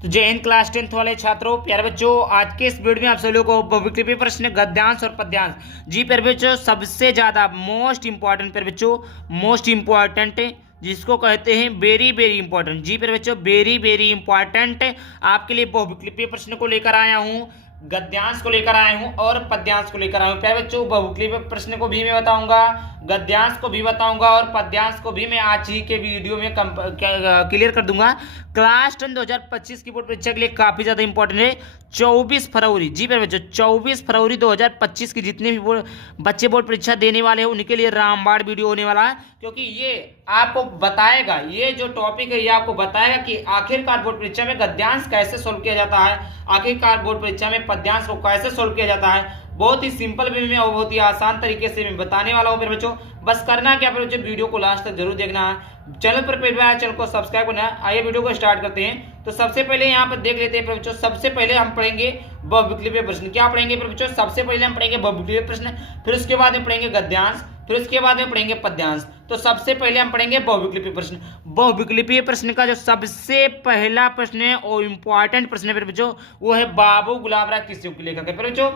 तो जय Hind class 10th वाले छात्रों। प्यारे बच्चों, आज के इस वीडियो में आप सभी लोगों को विकल्पीय प्रश्न, गद्यांश और पद्यांश, जी प्यारे बच्चों, सबसे ज्यादा मोस्ट इंपॉर्टेंट प्यारे बच्चों, मोस्ट इंपॉर्टेंट जिसको कहते हैं वेरी वेरी इंपॉर्टेंट, जी प्यारे बच्चों, वेरी वेरी इंपॉर्टेंट आपके लिए बहुविकल्पीय प्रश्न को लेकर आया हूँ, गद्यांश को लेकर आया हूँ और पद्यांश को लेकर आया हूँ। प्यारे बच्चों, बहुविकल्पीय प्रश्न को भी मैं बताऊंगा, गद्यांश को भी बताऊंगा और पद्यांश को भी मैं आज ही के वीडियो में क्लियर कर दूंगा। क्लास 10 2025 की बोर्ड परीक्षा के लिए काफी ज्यादा इंपॉर्टेंट है। 24 फरवरी, जी प्यारे बच्चों, 24 फरवरी 2025 की जितने भी बच्चे बोर्ड परीक्षा देने वाले हैं उनके लिए रामबाण वीडियो होने वाला है, क्योंकि ये आपको बताएगा, ये जो टॉपिक है ये आपको बताएगा कि आखिरकार बोर्ड परीक्षा में गद्यांश कैसे सोल्व किया जाता है, आखिरकार बोर्ड परीक्षा में पद्यांश को कैसे सोल्व किया जाता है। बहुत ही सिंपल वे में और बहुत ही आसान तरीके से मैं बताने वाला हूं मेरे बच्चों। बस करना क्या मेरे बच्चों, वीडियो को लास्ट तक जरूर देखना है। चैनल पर पहली बार चैनल को सब्सक्राइब करना है। आइए वीडियो को स्टार्ट करते हैं। तो सबसे पहले यहाँ पर देख लेते हैं मेरे बच्चों, सबसे पहले हम पढ़ेंगे बहुविकल्पीय प्रश्न। क्या पढ़ेंगे मेरे बच्चों? सबसे पहले हम पढ़ेंगे बहुविकल्पीय प्रश्न, फिर उसके बाद में पढ़ेंगे गद्यांश, फिर उसके बाद में पढ़ेंगे पद्यांश। तो सबसे पहले हम पढ़ेंगे बहुविकल्पीय प्रश्न। बहुविकल्पीय प्रश्न का जो सबसे पहला प्रश्न है और इंपॉर्टेंट प्रश्न है मेरे बच्चों, वो है बाबू गुलाब राय किस युग के लेखक है मेरे बच्चों?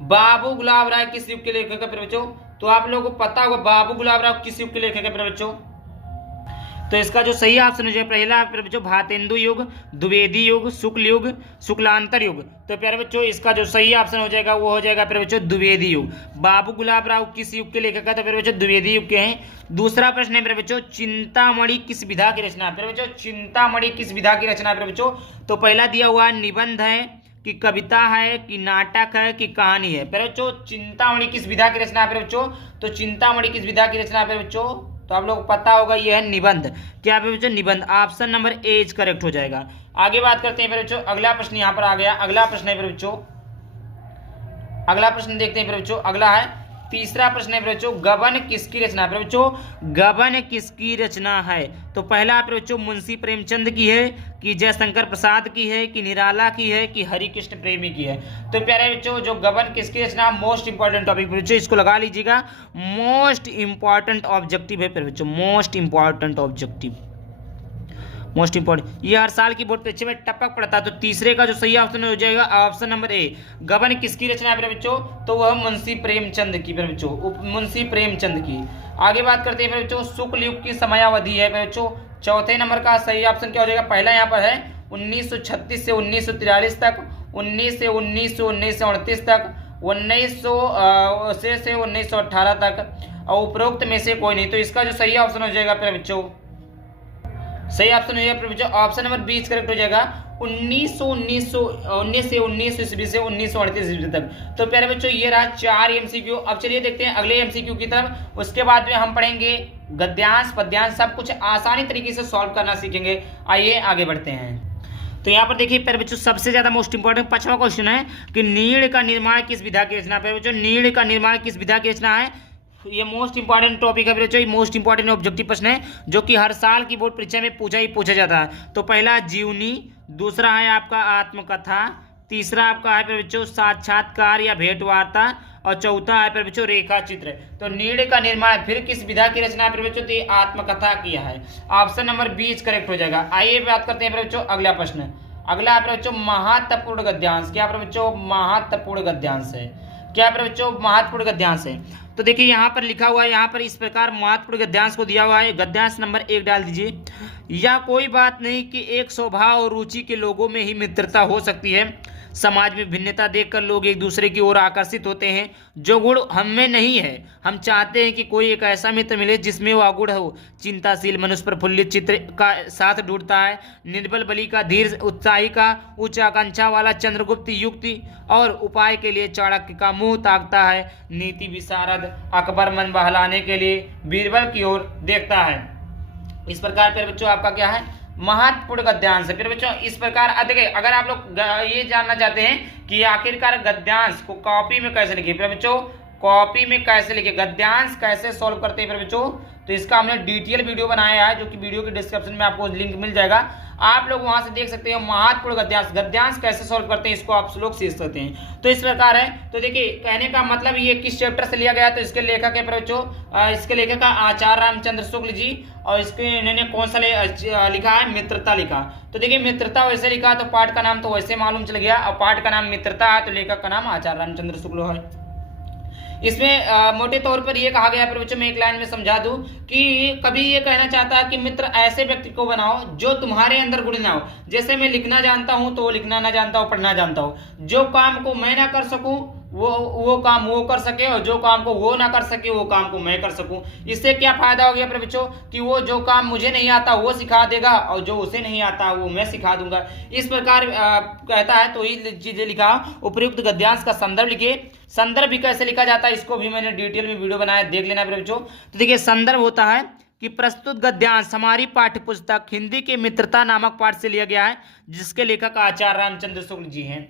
बाबू गुलाब राय किस युग के लेखक है मेरे बच्चों? तो आप लोगों को पता होगा बाबू गुलाब राय किस युग के लेखक है मेरे बच्चों? तो इसका जो सही ऑप्शन है पहला मेरे बच्चों, भारतेंदु युग, द्विवेदी युग, शुक्ल युग, शुक्लांतर युग। तो प्यारे बच्चों, इसका जो सही ऑप्शन हो जाएगा वो हो जाएगा प्यारे बच्चों द्विवेदी युग। बाबू गुलाब राव किस युग के लेखक है? तो प्यारे बच्चों द्विवेदी युग के हैं। दूसरा प्रश्न है मेरे बच्चों, चिंतामणि किस विधा की रचना है? प्यारे बच्चों, चिंतामणि किस विधा की रचना है मेरे बच्चों? तो पहला दिया हुआ निबंध है कि कविता है कि नाटक है कि कहानी है? प्यारे बच्चों, चिंतामणि किस विधा की रचना है प्यारे बच्चों? तो चिंतामणि किस विधा की रचना है प्यारे बच्चों? तो आप लोग को पता होगा ये है निबंध। क्या प्यारे बच्चों? निबंध। Option number A is correct हो जाएगा। आगे बात करते हैं प्यारे बच्चों, अगला प्रश्न यहाँ पर आ गया। अगला प्रश्न है प्यारे बच्चों, अगला प्रश्न देखते हैं प्यारे बच्चों। अगला है तीसरा प्रश्न है बच्चों, गबन किसकी रचना है बच्चों? गबन किसकी रचना है? तो पहला बच्चों मुंशी प्रेमचंद की है कि जयशंकर प्रसाद की है कि निराला की है कि हरिकृष्ण प्रेमी की है? तो प्यारे बच्चों, जो गबन किसकी रचना, मोस्ट इंपॉर्टेंट टॉपिक बच्चों, इसको लगा लीजिएगा, मोस्ट इंपॉर्टेंट ऑब्जेक्टिव है प्यारे बच्चों, most important objective, most important. ये हर साल की बोर्ड परीक्षा में टपक पड़ता है। तो तीसरे का जो सही ऑप्शन हो जाएगा ऑप्शन नंबर ए, गबन किसकी रचना है बच्चों? तो वह मुंशी प्रेमचंद की बच्चों, मुंशी प्रेमचंद की। आगे बात करते हैं बच्चों, शुक्ल युग की समयावधि है बच्चों। चौथे नंबर का सही ऑप्शन क्या हो जाएगा? पहला यहाँ पर है 1936 से 1943 तक, 19 से 1929 तक, 1900 से 1918 तक, और उपरोक्त में से कोई नहीं। तो इसका जो सही ऑप्शन हो जाएगा बच्चों, सही ऑप्शन हो जाएगा ऑप्शन नंबर बी करेक्ट हो जाएगा 19 से 19 ईस्वी से 1938 ईस्वी तक। तो प्यारे बच्चों, ये रहा 4 एमसीक्यू। अब चलिए देखते हैं अगले एमसीक्यू की तरफ। उसके बाद में हम पढ़ेंगे गद्यांश, पद्यांश, सब कुछ आसानी तरीके से सॉल्व करना सीखेंगे। आइए आगे बढ़ते हैं। तो यहाँ पर देखिए प्यारे बच्चों, सबसे ज्यादा मोस्ट इंपॉर्टेंट 5वां क्वेश्चन है कि नीड़ का निर्माण किस विधा की रचना? प्यारे बच्चों, नीड़ का निर्माण किस विधा की रचना है? ये मोस्ट इंपॉर्टेंट टॉपिक है बच्चों, मोस्ट इंपॉर्टेंट ऑब्जेक्टिव प्रश्न है जो कि हर साल की बोर्ड परीक्षा में पूछा जाता है। तो पहला जीवनी, दूसरा है आपका आत्मकथा, तीसरा आपका है बच्चों साक्षात्कार या भेंट वार्ता, और चौथा है बच्चों रेखा चित्र। तो नीड़ का निर्माण फिर किस विधा की रचना है बच्चों? तो आत्मकथा किया है। ऑप्शन नंबर बी करेक्ट हो जाएगा। आइए बात करते हैं बच्चों अगला प्रश्न। अगला बच्चों महत्वपूर्ण गद्यांश। क्या बच्चों? महत्वपूर्ण गद्यांश है। क्या बच्चों? महत्वपूर्ण गद्यांश है। तो देखिए यहाँ पर लिखा हुआ है, यहाँ पर इस प्रकार महत्वपूर्ण गद्यांश को दिया हुआ है। गद्यांश नंबर 1 डाल दीजिए। यह कोई बात नहीं कि एक स्वभाव और रुचि के लोगों में ही मित्रता हो सकती है। समाज में भिन्नता देखकर लोग एक दूसरे की ओर आकर्षित होते हैं। जो गुण हम में नहीं है, हम चाहते हैं कि कोई एक ऐसा मित्र मिले जिसमें वह गुण हो। चिंताशील मनुष्य प्रफुल्लित चित्र का साथ ढूंढता है, निर्बल बलि का धीर, उत्साही का उच्च आकांक्षा वाला चंद्रगुप्त युक्ति और उपाय के लिए चाणक्य का मुंह ताकता है। नीति विशारद अकबर मन बहलाने के लिए बीरबल की ओर देखता है। इस प्रकार फिर बच्चों आपका क्या है? महत्वपूर्ण गद्यांश है। फिर बच्चों इस प्रकार अगर आप लोग ये जानना चाहते हैं कि आखिरकार गद्यांश को कॉपी में कैसे लिखे, फिर बच्चों कॉपी में कैसे लिखे, गद्यांश कैसे सॉल्व करते हैं फिर बच्चों, तो इसका हमने डिटेल वीडियो बनाया है, जो कि वीडियो के डिस्क्रिप्शन में आपको लिंक मिल जाएगा, आप लोग वहां से देख सकते हैं। महत्वपूर्ण गद्यांश, गद्यांश कैसे सॉल्व करते हैं इसको आप लोग सीख सकते हैं। तो इस प्रकार है। तो देखिए कहने का मतलब ये किस चैप्टर से लिया गया, तो इसके लेखक है बच्चों, इसके लेखक का आचार्य रामचंद्र शुक्ल जी, और इसके इन्होंने कौन सा लिखा है, मित्रता लिखा। तो देखिए मित्रता वैसे लिखा तो पाठ का नाम तो वैसे मालूम चल गया, और पाठ का नाम मित्रता है तो लेखक का नाम आचार्य रामचंद्र शुक्ल है। इसमें मोटे तौर पर यह कहा गया है, बच्चों मैं एक लाइन में समझा दूं कि कभी ये कहना चाहता है कि मित्र ऐसे व्यक्ति को बनाओ जो तुम्हारे अंदर गुण ना हो। जैसे मैं लिखना जानता हूं तो वो लिखना ना जानता हूं, पढ़ना जानता हूं। जो काम को मैं ना कर सकूं वो काम वो कर सके, और जो काम को वो ना कर सके वो काम को मैं कर सकूं। इससे क्या फायदा हो गया बच्चों कि वो जो काम मुझे नहीं आता वो सिखा देगा, और जो उसे नहीं आता वो मैं सिखा दूंगा। इस प्रकार कहता है। तो ये चीजें लिखा। उपयुक्त गद्यांश का संदर्भ लिखिए। संदर्भ भी कैसे लिखा जाता है इसको भी मैंने डिटेल में वीडियो बनाया, देख लेना बच्चों। तो देखिए संदर्भ होता है कि प्रस्तुत गद्यांश हमारी पाठ्य पुस्तक हिंदी के मित्रता नामक पाठ से लिया गया है, जिसके लेखक आचार्य रामचंद्र शुक्ल जी हैं।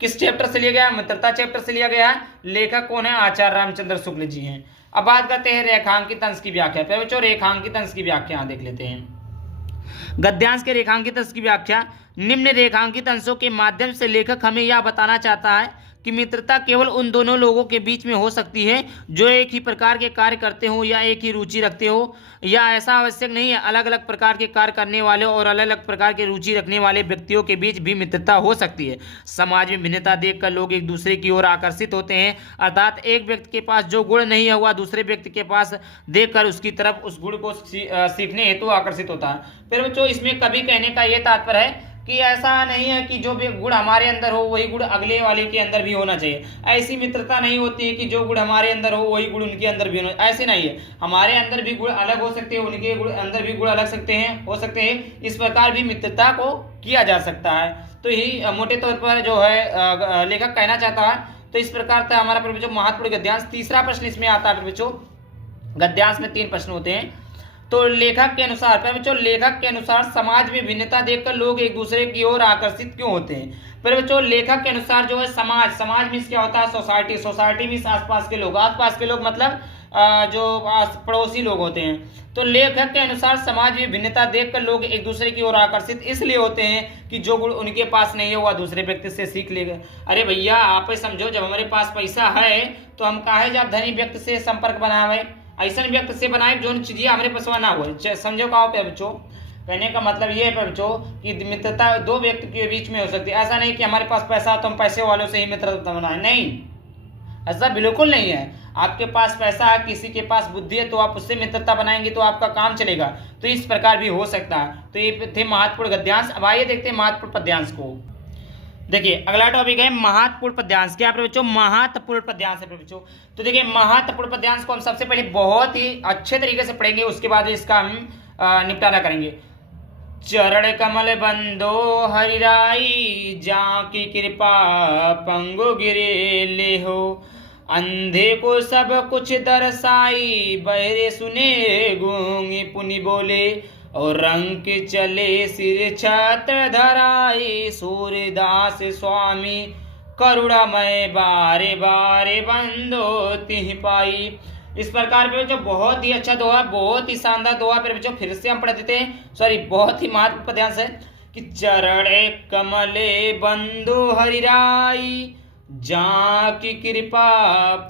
किस चैप्टर से लिया गया है, मित्रता चैप्टर से लिया गया है। लेखक कौन है, आचार्य रामचंद्र शुक्ल जी हैं। अब बात करते हैं रेखांकित अंश की व्याख्या पे। बच्चों रेखांकित अंश की व्याख्या देख लेते हैं। गद्यांश के रेखांकित अंश की व्याख्या। निम्न रेखांकित अंशों के माध्यम से लेखक हमें यह बताना चाहता है कि मित्रता केवल उन दोनों लोगों के बीच में हो सकती है जो एक ही प्रकार के कार्य करते हो या एक ही रुचि रखते हो, या ऐसा आवश्यक नहीं है। अलग अलग प्रकार के कार्य करने वाले और अलग अलग प्रकार की रुचि रखने वाले व्यक्तियों के बीच भी मित्रता हो सकती है। समाज में भिन्नता देखकर लोग एक दूसरे की ओर आकर्षित होते हैं, अर्थात एक व्यक्ति के पास जो गुण नहीं है वह दूसरे व्यक्ति के पास देखकर उसकी तरफ उस गुण को सीखने हेतु आकर्षित होता है। फिर बच्चों इसमें कभी कहने का यह तात्पर्य है कि ऐसा नहीं है कि जो भी गुण हमारे अंदर हो वही गुण अगले वाले के अंदर भी होना चाहिए। ऐसी मित्रता नहीं होती है कि जो गुण हमारे अंदर हो वही गुण उनके अंदर भी होना, ऐसे नहीं है। हमारे अंदर भी गुण अलग हो सकते हैं, उनके गुण अंदर भी गुण अलग हो सकते हैं। इस प्रकार भी मित्रता को किया जा सकता है। तो यही मोटे तौर पर जो है लेखक कहना चाहता है। तो इस प्रकार था हमारा बच्चों महत्वपूर्ण गद्यांश। तीसरा प्रश्न इसमें आता है बच्चों। गद्यांश में 3 प्रश्न होते हैं। तो लेखक के अनुसार बच्चों, लेखक के अनुसार समाज में भिन्नता देखकर लोग एक दूसरे की ओर आकर्षित क्यों होते हैं। फिर बच्चों लेखक के अनुसार जो है समाज में क्या होता है, सोसाइटी में आसपास के लोग मतलब जो पड़ोसी लोग होते हैं। तो लेखक के अनुसार समाज में भिन्नता देखकर लोग एक दूसरे की ओर आकर्षित इसलिए होते हैं कि जो गुण उनके पास नहीं है वह दूसरे व्यक्ति से सीख लेगा। अरे भैया आप समझो, जब हमारे पास पैसा है तो हम काहे जब धनी व्यक्ति से संपर्क बनावे, ऐसा व्यक्ति से बनाए जो चीजें हमारे पास ना हो। समझो कहो पे बच्चों, कहने का मतलब ये है बच्चों कि मित्रता 2 व्यक्ति के बीच में हो सकती है। ऐसा नहीं कि हमारे पास पैसा तो हम पैसे वालों से ही मित्रता बनाए, नहीं, ऐसा बिल्कुल नहीं है। आपके पास पैसा है, किसी के पास बुद्धि है, तो आप उससे मित्रता बनाएंगे तो आपका काम चलेगा। तो इस प्रकार भी हो सकता है। तो ये थे महत्वपूर्ण गद्यांश। अब आइए देखते हैं महत्वपूर्ण पद्यांश को। देखिए अगला टॉपिक है महत्वपूर्ण पद्यांश। क्या है बच्चों, महत्वपूर्ण पद्यांश है बच्चों। तो देखिए महत्वपूर्ण पद्यांश को हम सबसे पहले बहुत ही अच्छे तरीके से पढ़ेंगे, उसके बाद इसका हम निपटारा करेंगे। चरण कमल बंदो हरिराई, जाकी कृपा पंगु गिरे ले हो, अंधे को सब कुछ दर्शाई, बहरे सुने गूंगे पुनि बोले, और रंग के चले सिर छत्र धराई, सूर्यदास स्वामी करुणामय, बारे बारे बंदो तिह पाई। इस प्रकार पे जो बहुत ही अच्छा दोहा, बहुत ही शानदार दोहा फिर से हम पढ़ देते हैं। सॉरी, बहुत ही महत्वपूर्ण पद्यांश है कि चरण कमले बंदो हरिराई, जाकी कृपा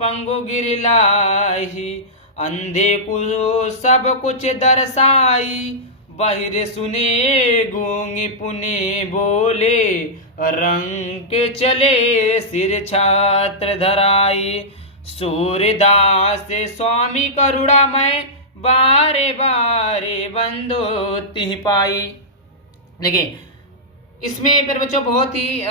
पंगु गिरलाई, अंधे को सब कुछ दर्शाई, बहिर सुने गूंगी पुनि बोले, रंग के चले सिर छात्र धराई, सूर्यदास स्वामी करुणामय, बारे बारे बंदो तिह पाई। देखिए इसमें फिर बच्चों बहुत ही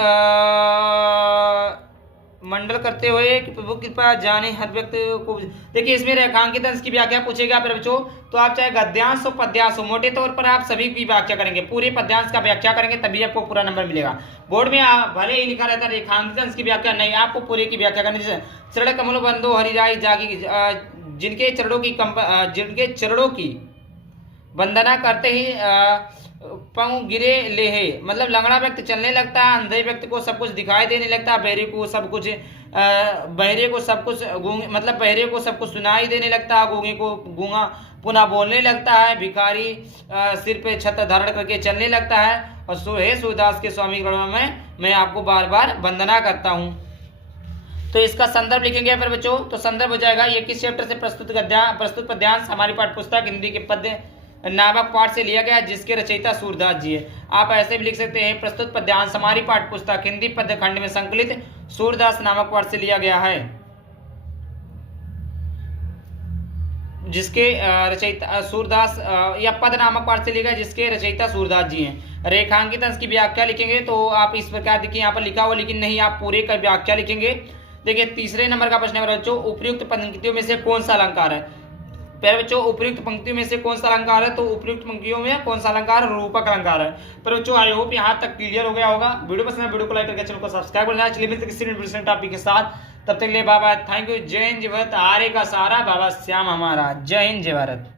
मंडल करते हुए कि प्रभु कृपा जाने हर व्यक्ति को। देखिए इसमें रेखांकित अंश की व्याख्या पूछेगा फिर बच्चों, तो आप चाहे गद्यांश हो पद्यांश हो, मोटे तौर पर आप सभी की व्याख्या करेंगे, पूरे पद्यांश का व्याख्या करेंगे तभी आपको पूरा नंबर मिलेगा। बोर्ड में भले ही लिखा रहता है रेखांकित अंश की व्याख्या, नहीं, आपको पूरे की व्याख्या करनी। जैसे चरण कमल बंदो हरिराई जागी, जिनके चरणों की वंदना करते ही पाँव गिरे लेहे, मतलब लंगड़ा व्यक्ति चलने लगता है, अंधे व्यक्ति को सब कुछ दिखाई देने लगता है, बहरे को सब कुछ बहरे को सब कुछ मतलब बहरे को सब कुछ सुनाई देने लगता है, गूंगे को गूंगा पुनः बोलने लगता है, भिखारी सिर पे छत्र धारण करके चलने लगता है, और हे सूरदास के स्वामी मैं आपको बार बार वंदना करता हूँ। तो इसका संदर्भ लिखेंगे फिर बच्चों, तो संदर्भ हो जाएगा ये किस चैप्टर से प्रस्तुत पद्यांश, हमारी पाठ्यपुस्तक हिंदी के पद्य नामक पाठ से लिया गया, जिसके रचयिता सूरदास जी है। आप ऐसे भी लिख सकते हैं, प्रस्तुत पद्यांश हमारी पाठ्यपुस्तक हिंदी पद्य खंड में संकलित सूरदास नामक पाठ से लिया गया है, जिसके रचयिता सूरदास, या पद नामक पाठ से लिया गया, जिसके रचयिता सूरदास जी हैं। रेखांकित अंश की व्याख्या लिखेंगे तो आप इस प्रकार देखिए, यहाँ पर लिखा हुआ लेकिन नहीं, आप पूरे का व्याख्या लिखेंगे। देखिए तीसरे नंबर का प्रश्न है बच्चों, उपयुक्त पंक्तियों में से कौन सा अलंकार है। पहले बच्चों उपयुक्त पंक्तियों में से कौन सा अलंकार है, तो उपयुक्त पंक्तियों में कौन सा अलंकार रूपक अलंकार है। पर बच्चों आई होप यहाँ तक क्लियर हो गया होगा। वीडियो पसंद है वीडियो को लाइक करके चैनल को सब्सक्राइब करना। चलिए मिलते किसी इंटरेस्टिंग टॉपिक के साथ, तब तक के लिए बाबा थैंक यू। जय हिंद जय भारत, आर्य का सहारा बाबा श्याम हमारा। जय हिंद जय भारत।